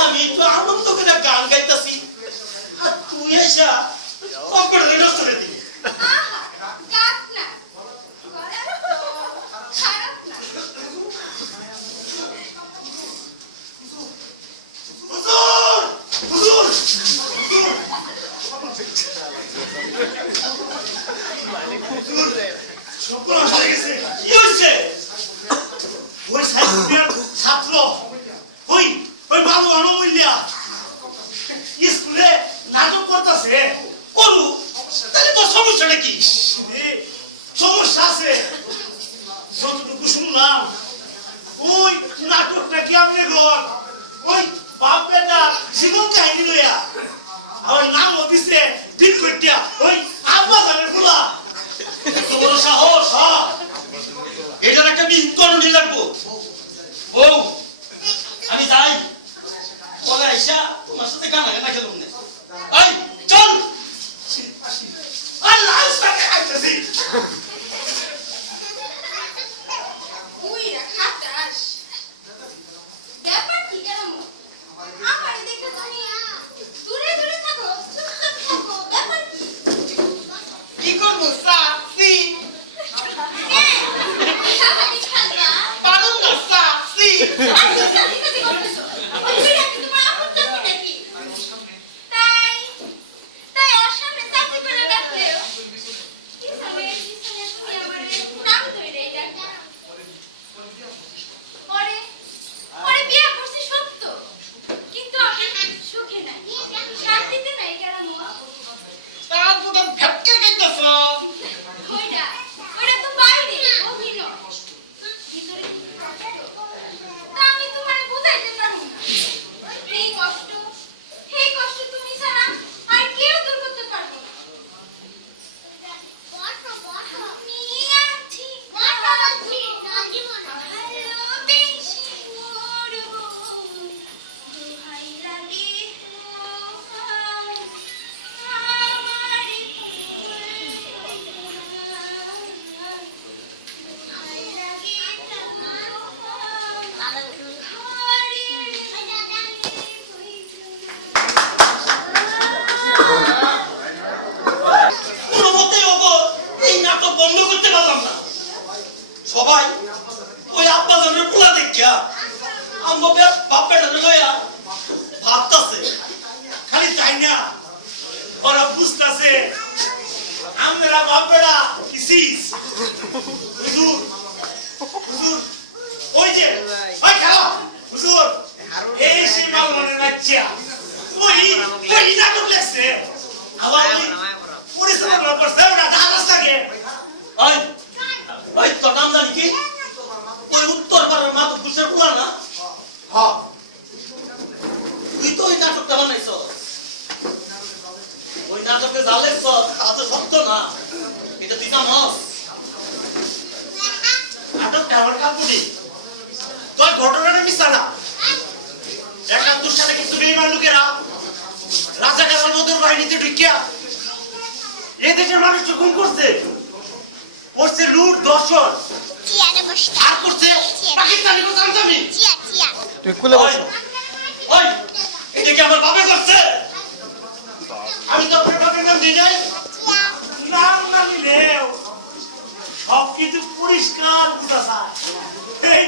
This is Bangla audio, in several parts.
আমি তো আনন্দ করে গান গাইতেছি আর তুই এসা পকেট হইল করে দিবি। ছাত্র ওই ওই বাবু আনমূল্যা স্কুলে নাটক করতেছে করু তাহলে তোর সমস্যাটা কি? সমস্যা আছে যতটুকু শুনলাম ওই নাটকটা কি আপনি ঘর ওই বাপ বেটা জীবন কাহিনী লইয়া ওই নাম দিছে ঠিক করিয়া ওই আব্বা জানের খোলা এত বড় সাহস। এটার একটা বিহিত করণী লাগবো। ও আমি যাই বলে আইসা তোমার সাথে গানা গানা খেলুন না। এই চল আল্লাহ আস্তাকে খাইতেছি ওই রাখাতাস ব্যাপার কি জানো আমার দেখে তুমি দূরে দূরে থাকো চুপচাপ থাকো ব্যাপার কি করবো সাফি সাহায্য খাবা পারুন না সাফি আচ্ছা ঠিক আছে করতেছো ওই বিড়া কি তোমার আপন জাতি নাকি তাই তাই ওর সামনে চাকরি করে রাখলেও কি সামনে তুমি আমার নাম ধরে ডাকা পরে পরে বিয়ে করছি সত্য কিন্তু আমি সুখে নাই শান্তিতে নাই কেন তার দুটো ভেটকে গাইতেছ ওইটা ওইটা তো বাইরে অভিনয় ভিতরে কি কষ্ট তা আমি তোমারে বুঝাইতে পারবো না এই কষ্ট তুমি ছাড়া আর কেউ দূর করতে পারবে না কোনো মতেই ওগো এই নাটক বন্ধ করতে পারলাম না। সবাই ওই আব্বা জানের পোলা দেখিয়া আম্মা বাপ বেটা লইয়া ভাবতাছে খালি তাই না ওরা বুঝতেছে আমরা বাপ বেটা কিসিস হুজুর হুজুর ওই যে ওই খেলা হুজুর এই সেই মালনে নাচিয়া ওই ওই নাটক লেখছে আবার ওই পরিশ্রম করছে ওরা জাহাজ লাগে ওই ওই তোর নাম জানি কি ওই উত্তর পাড়ার মাধব ঘোষের পোলা না? হ্যাঁ তুই তো ওই নাটকটা বানাইছ ওই নাটকে যা লেখছ তা তো সত্য না এটা তুই জানস নাটকটা আমার কাপুরি তোর ঘটনাটা মিশা না ৭১ সালে কিন্তু বেইমান লোকেরা রাজাকার মধুর বাহিনীতে ঢুকিয়া এই দেশের মানুষকে খুন করছে করছে লুট দর্শন আর করছে পাকিস্তানি কথা আমি তুই কুলে বস ওই এটা কি আমার বাবা করছে? আমি তো আপনার বাবার নাম দিই নাই নাম না নিলেও সব কিছু পরিষ্কার বুঝা যায়। এই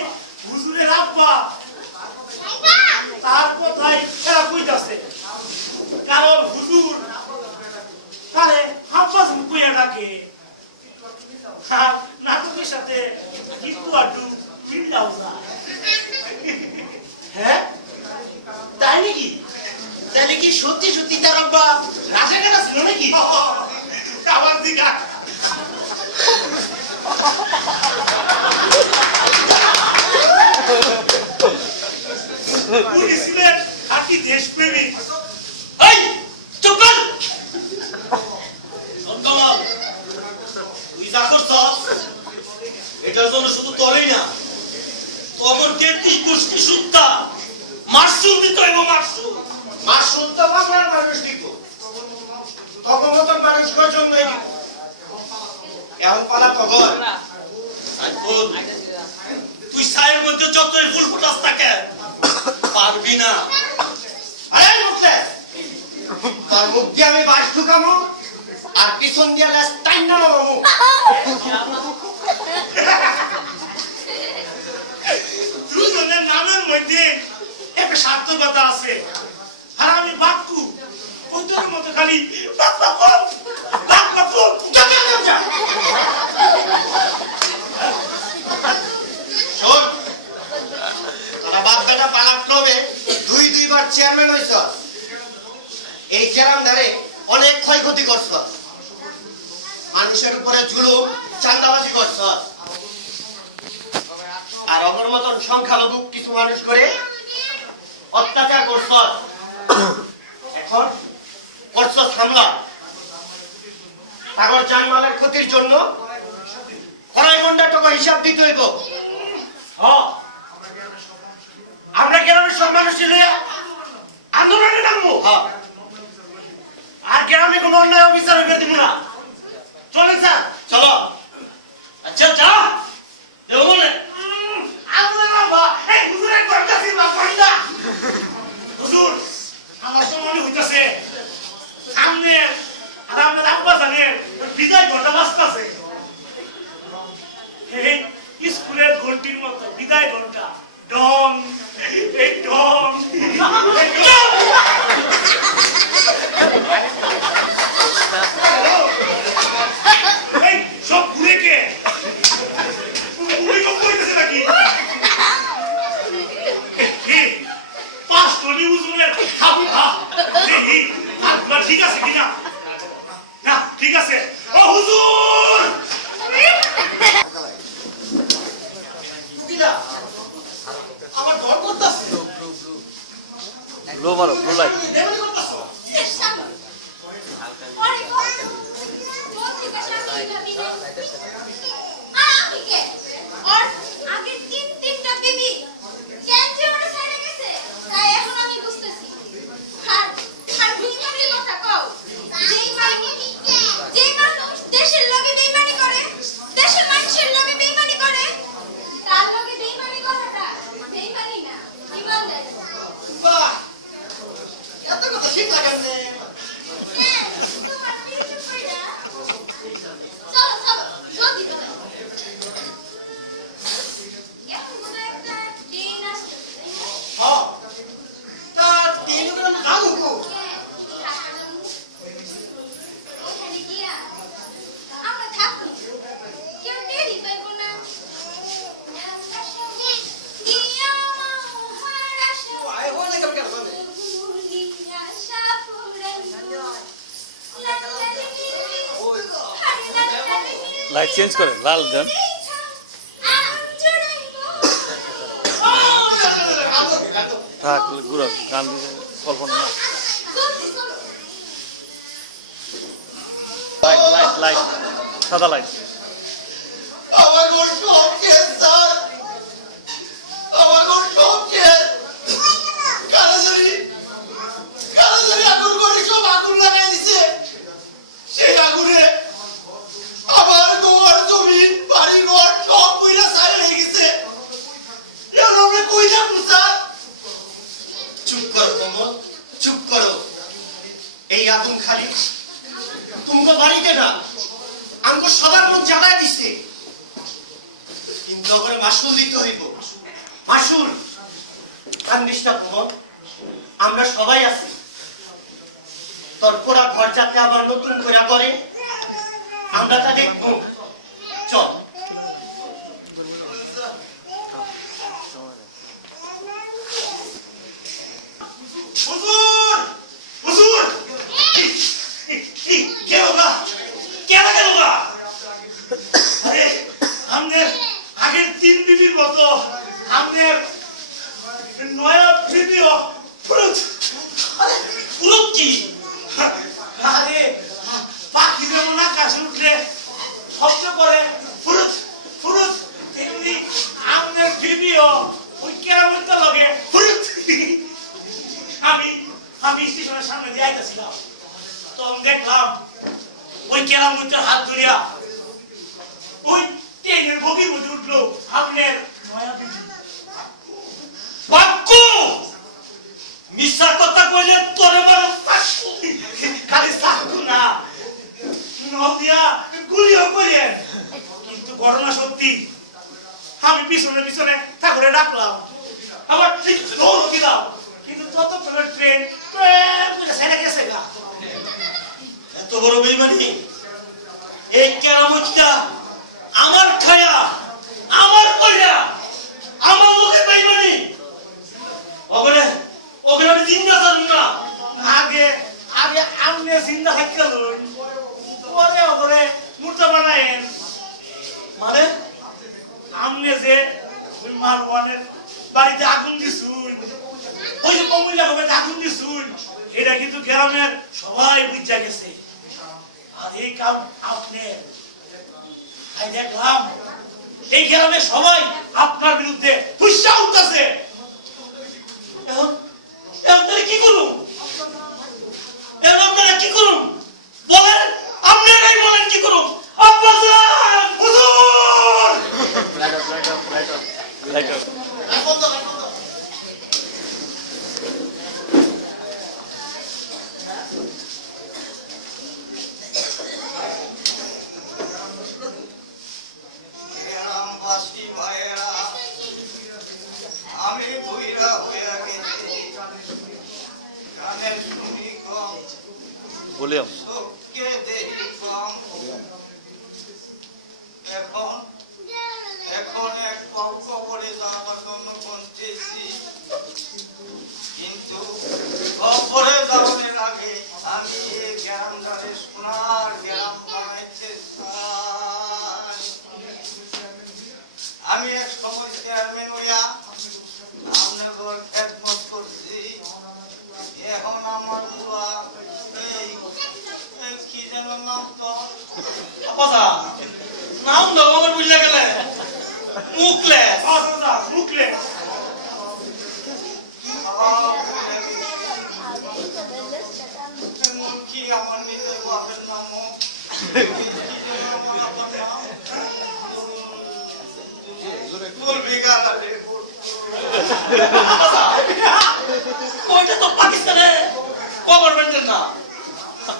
হুজুরের আব্বা তার কথাই এরা কইতাছে কারণ হুজুর তারে আব্বাস কইয়া ডাকে আর নাটকের সাথে কিন্তু আডু মিলাও যায়। হ্যাঁ তাই নাকি? তাহলে কি সত্যি সত্যি তার আব্বা রাজাকার ছিল নাকি? আবার দিকা উনি ছিলেন আর কি দেশপ্রেমিক। এই চুপ কর কামাল তুই যা করছস এটার জন্য শুধু তোরই না তোর তেত্রিশ গোষ্ঠী সুদ্ধা মার্সুল দিত এবং মার্সুল মাসুল তো বাংলার মানুষ দিত তখন মতন মানুষ কজন নাই এখন পালা খবর সাইফুল, তুই ছায়ের মধ্যে যতই ফুল ফুটাস থাকে পারবি না। আরে মুখলে তোর মুখ দিয়ে আমি বাস ঢুকামু আর পিছন দিয়ে লেস টাইম না মামু। দুজনের নামের মধ্যে একটা সার্থকতা আছে, আর আমি বাক্কু ওদের মতো খালি শোন, তোরা বাপ বেটা পালাক্রমে দুইবার চেয়ারম্যান হইছ। এই গ্রাম ধারে অনেক ক্ষয়ক্ষতি করছ, মানুষের উপরে জুলুম চাঁদাবাজি করছ, আর অগর মতন সংখ্যালঘু কিছু মানুষ করে অত্যাচার করছ। এখন করছ হামলা, তারপর জানমালের ক্ষতির জন্য কড়াই ঘন্টা টাকা হিসাব দিতে হইব। আমরা গ্রামের সব মানুষ আন্দোলনে নামবো, আর গ্রামে কোনো অন্যায় অবিচার হইবে দিব না। চলে স্যার, চলো। আচ্ছা যা দেব বলে হুজুর, আমার তো মনে হইতেছে সামনে আর আপনার আব্বা জানেন বিদায় ঘন্টা বাজতেছে, এই স্কুলের ঘন্টির মতো বিদায় ঘন্টা ডং এই ডং। এই সব ঘুরে কে ভূমিকম্প হইতেছে নাকি? পাঁচটনি উজুনের খাবু খা দেখি হাতগুলা ঠিক আছে কিনা। না ঠিক আছে। ও হুজুর, আমার ডর করতেছে। ব্লু মারো, ব্লু লাইট। দেবনি করতেছ। বাহ, এত কথা ঠিক লাগে না। চলো চলো জলদি চলো এখন মনে হয় একটা ট্রেন আসছে হ্যাঁ, তা তিন লোকের আমি জানো কো। ওখানে গিয়া আমরা থাকবো, কেউ টেরি পাইব না। গিয়া মহারাষ্ট্র আয় হয় না কেমন কেমন হবে। লাইট চেঞ্জ করে, লাল দেন। থাক, ঘুরো, গান দিতে কল্পনা না। লাইট লাইট লাইট, সাদা লাইট। আমার ঘর সব শেষ স্যার, আমার ঘর সব শেষ। কারাজরি আগুন করে সব আগুন লাগাই দিছে। সেই আগুনে আমার ঘর জমি বাড়ি ঘর সব কইরা ছাই হয়ে গেছে। এখন আমরা কই যাবো স্যার? চুপ করো কমল, চুপ করো। এই আগুন খালি তুমি বাড়িতে না, আমগো সবার মন জ্বালায় দিছে, কিন্তু ওপরে মাসুল দিতে হইব। মাসুল কান্দিস না কমল, আমরা সবাই আছি। তোর পোড়া ঘর যাতে আবার নতুন করে করে আমরা তা দেখবো। চল। হুজুর, হুজুর, কে হোগা, কে লাগে হোগা? আরে আমাদের আগের তিন বিবির মতো আমাদের নয়া বিবিও ফুরুত। আরে পুরুত কি? আরে পাখি যেমন আকাশে উঠলে শব্দ করে ফুরুত ফুরুত, তেমনি আমাদের বিবিও ওই কেরামতের লগে ফুরুত। আমি স্টেশনের সামনে দিয়ে আইতেছিলাম, তখন দেখলাম ওই কেরামতের হাত ধরিয়া ওই ট্রেনের বগির মধ্যে উঠলো আপনার নয়া বিবি। বাক্কু মিশা কথা কইলে তোরে মারো চাকু। খালি সাকু না নদিয়া গুলিও করেন, কিন্তু ঘটনা সত্যি। আমি পিছনে পিছনে ঠাকুরে ডাকলাম, আবার ঠিক দৌড় দিলাম, কিন্তু ততক্ষণে ট্রেন ছেড়ে গেছে গা। এত বড় বেইমানি এই কেরামতটা আমার খায়া আমার কইরা আমার লোকে বেইমানি ওগরে ওগরে আমি জিন্দা জানুম না। আগে আগে আমনে জিন্দা থাকতে লই, পরে ওপরে মূর্তি বানায়েন। মানে আমনে যে ওই মারওয়ানের বাড়িতে আগুন দিছুন, ওই যে কমইলা হবে আগুন দিছুন, এটা কিন্তু গ্রামের সবাই বুঝা গেছে। আর এই কাম আপনি আই দেখলাম এই গ্রামের সবাই আপনার বিরুদ্ধে ফুসা উঠতেছে। এখন এখন তাহলে কি করুম? এখন আপনারা কি করুম বলেন? আপনারাই বলেন কি করুম? আব্বাজান হুজুর লাইট বন্ধ কর, বন্ধ। গ্রামবাসী ভাইয়েরা, আমি বুইড়া হইয়া গেছি, কানের শুনি কম, ভলিউম চোখকে দেখি কম। এখন এখন এক কবরে যাওয়ার জন্য বঞ্চেছি, কিন্তু কবরে যাওয়ার আগে আমি এই গ্রামটারে সোনার গ্রাম বানাইতে চাই। আমি এক সময় চেয়ারম্যান হইয়া আপনাদের খেদমত করছি, এখন আমার বুয়া এই কি যেন নাম তো আব্বাজান নাম দাও আমার বুঝলে গেলে মুখলে আচ্ছা মুখলে কি আমার নিজের বাপের নামও ওইটা তো পাকিস্তানের গভর্নমেন্টের না।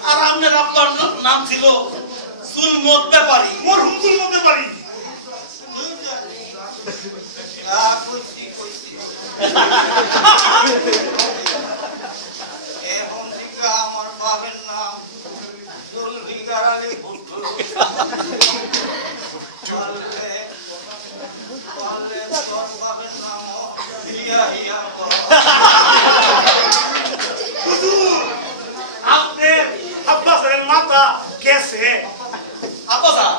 আর আপনার আপনার নাম ছিল সুলমত ব্যাপারী। মোর হুমকুর মধ্যে পারি। এখন থেকে আমার বাপের নাম জুলফিকার আলী ভুট্টো। পারলে তোর বাপের নামও হিয়া হুজুর আপনার আব্বাসের মাথা গেছে। আব্বাজান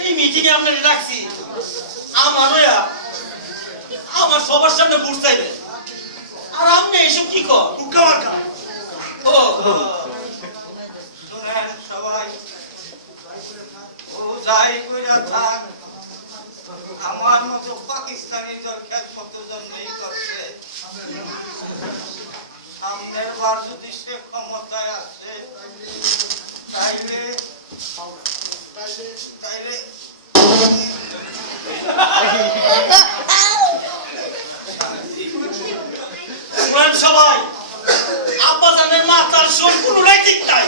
এই মিটিংয়ে আপনারা ডাকছি আমার হইয়া আমার সবার সামনে ভোট চাইবেন, আর আপনি এইসব কি কর? উকা মার্কা ও শুনেন সবাই, ও যাই কইরা থাক, আমার মতো পাকিস্তানি দল খেত কতজন নেই করছে। সামনের বার যদি সে ক্ষমতায় আসে তাইলে তাইলে শুনেন সবাই, আব্বাজানের মাথার সম্পূর্ণটাই ঠিক নাই।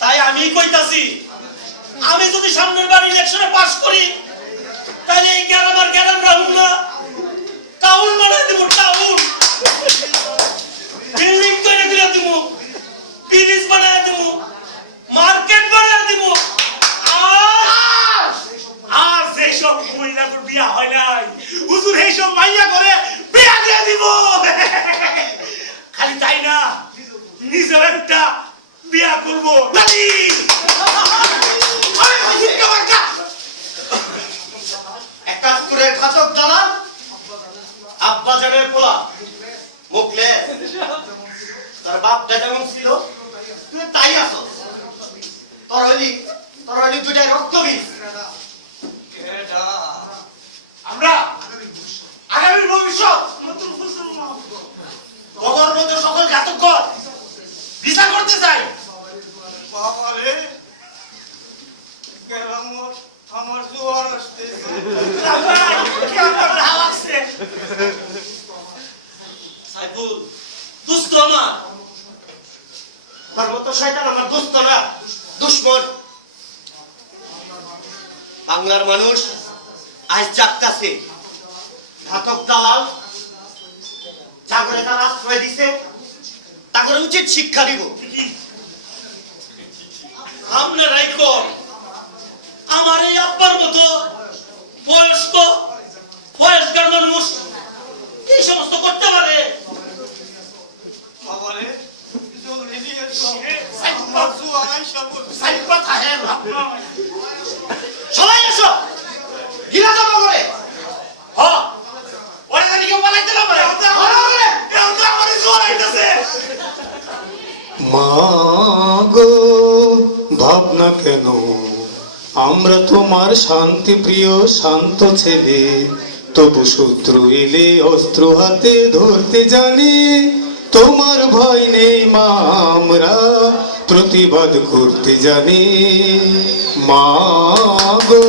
তাই আমি কইতাছি, আমি যদি সামনের বার ইলেকশনে পাস করি তাহলে এই গ্রাম আর গ্রাম রাহুল না টাউন বানাই দিব, টাউন বিল্ডিং তৈরি করে দিব, ব্রিজ বানাই দিব, মার্কেট বানাই দিব। আর যেসব মহিলাদের বিয়া হয় নাই, হুজুর এইসব মাইয়া করে বিয়া দিয়ে দিব। খালি তাই না, নিজের একটা বিয়া করবো। নানি! আরে হুজুর কে মার্কা! একাত্তরের ঘাতক দালাল আব্বাজানের পোলা মুখলে, তার বাপটা যেমন ছিল তুই তাই আছো। তোর হইলি দুটাই রক্ত বীজ। এটা আমরা আগামীর ভবিষ্যৎ নতুন মুসলমান কবর মধ্যে সকল ঘাতক বিচার করতে চাই। বাবারে কেরামত কি আমার রাগ লাগছে সাইফুল দুস্থ আমার তার মতো শয়তান আমার দোস্ত না, দুশ্মন। বাংলার মানুষ আজ জাগতাছে। ঘাতক দালাল জাগরে তারা আশ্রয় দিছে, তাকে উচিত শিক্ষা দিব। আপনারাই কর আমার এই আব্বার মতো বয়স্কার মানুষ এই সমস্ত করতে পারে? সবাই এসো, গিরা জমা করে। ওরে জানি কেউ পালাইতে না পারে কেউ তো আমার জোর আইতেছে মা গো ভাবনা কেন, আমরা তোমার শান্তি প্রিয় শান্ত ছেলে, তবু শত্রু এলে অস্ত্র হাতে ধরতে জানি। তোমার ভয় নেই মা, আমরা প্রতিবাদ করতে জানি। মা গো